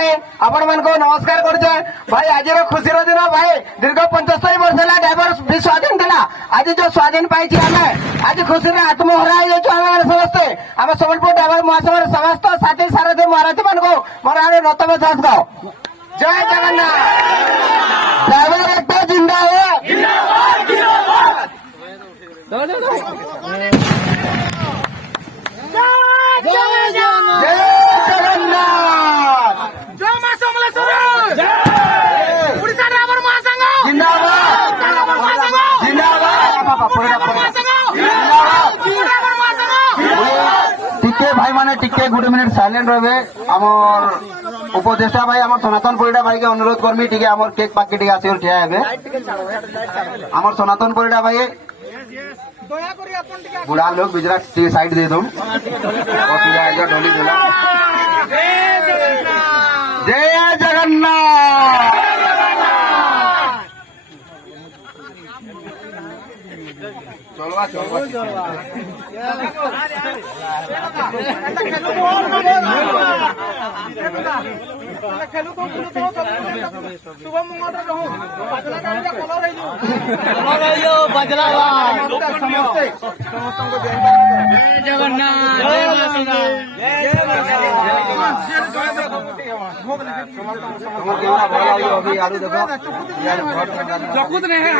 भाई आपण मन को नमस्कार करछे भाई। आज खुशी दिन भाई दीर्घ 75 वर्ष है ड्राइवर भी स्वाधीन था। आज जो स्वाधीन पाई आज खुशी आत्महरा आम समस्ते आम सम्बलपुर ड्राइवर महासभा समस्त साथी सारथी महारथी मान को मोर नतमत गाओ। जय जगन्नाथ। ड्राइवर एकता जिंदाबाद। जय जगन्नाथ। जय मां समलेश्वरी। उड़ीसा ड्राइवर महासंघ जिंदाबाद टिके भाई माने टिके गुड मिनिट साइलेंट रहे। आमर उपदेष्टा भाई आमर सनातन परिडा भाई के अनुरोध करमी टिके आमर केक पाके टिके आसी ठिया हेबे। आमर सनातन परिडा भाई बुढ़ा लोग बिजरा साइड दे दो। ढोली झूला। जय जगन्नाथ। चलवा शुभ मंगल जगन्नाथ। अभी आलू देखो जकुत नहीं है।